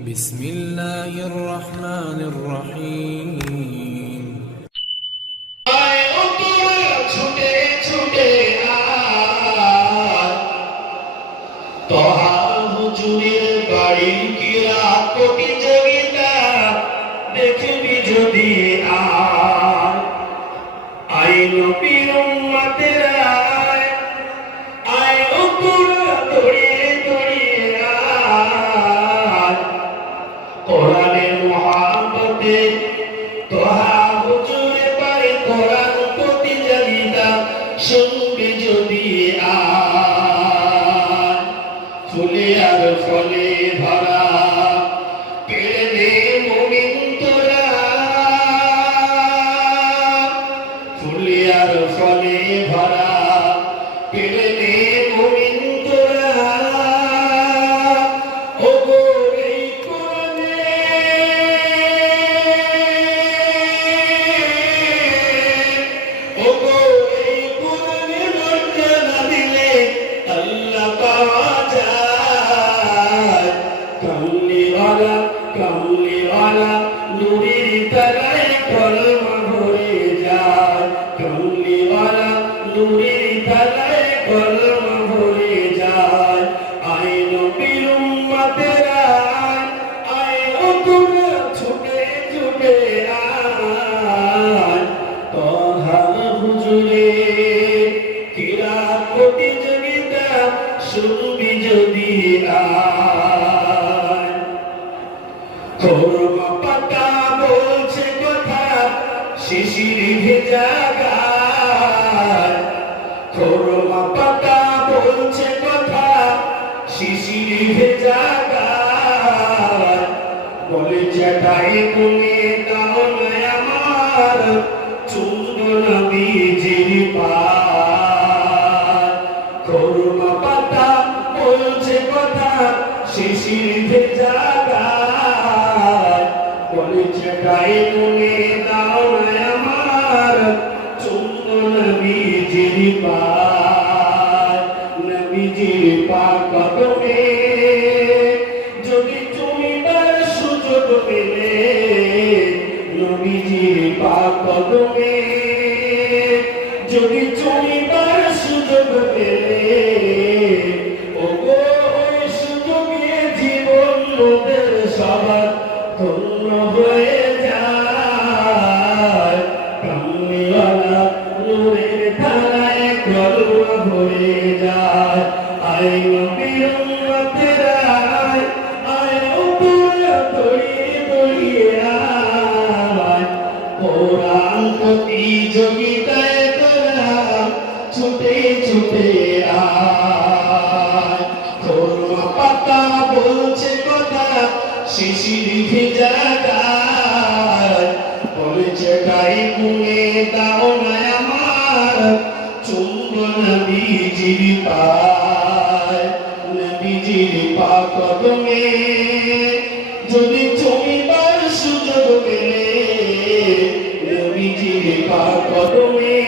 بسم الله الرحمن الرحيم ছুটে ছুটে তহা হুজুরের বাড়ির কিরা প্রতিযোগিতা দেখবি যদি আয় নবীর উম্মতেরা আয় ও তোরা দড়িয়ে দড়িয়ে কোরআনের মহব্বতে তোহা হুজুরের বাড়ি কোরআন প্রতিযোগিতা শুনবি যদি ফুলে আর ফলে ভরা পেড়ে মুমিন তোরা ফুলে আর ফলে ভরা পেড়ে মুমিন তোরা ও গো এই কোরআনে ও গো এই কোরআনে মর্যাদা দিলে আল্লাহ পাওয়া কামলিওয়ালা কামলিওয়ালা নূরের তারায় কলমা ভরে যায় কামলিওয়ালা নূরের তারায় কলমা ভরে যায় আয় নবীর উম্মতেরা আয় ও তোরা ছুটে ছুটে আয় তহা হুজুরে কিরাত প্রতিযোগিতা শুনবি যদি খোরমা পাতা বলছে কথা শিশির ভেজা গায় খোরমা পাতা বলছে কথা শিশির ভেজা গায় বলে চেটাই তুমি দাও না আমার চুম্বন বীজের পায় খোরমা পাতা বলছে কথা শিশির ভেজা গায় বলে চেটাই তুমি দাও না আমার চুম্বন বীজের পায় নবীজির পাক কদমে যদি তুমি তার সুযোগ পেলে নবীজির পাক কদমে যদি তুমি তার সুযোগ পেলে ও গো ওই সুযোগে জীবন মোদের সবার ধন্য হয়ে যায় কামলিওয়ালা নূরের ধারায় কলমা ভরে যায় আয় নবীর উম্মতেরা আয় ও তোরা দড়িয়ে দড়িয়ে আয় কোরআন প্রতিযোগিতায় তোরা ছুটে ছুটে আয় খোরমা পাতা বলছে কথা শিশির ভেজা গায় বলেছে গাই গুনে দাও না আমার চুম্বন বীজির পায় নবীজির পাক কদমে যদি তুমি তার সুযোগ পেলে নবীজির পাক কদমে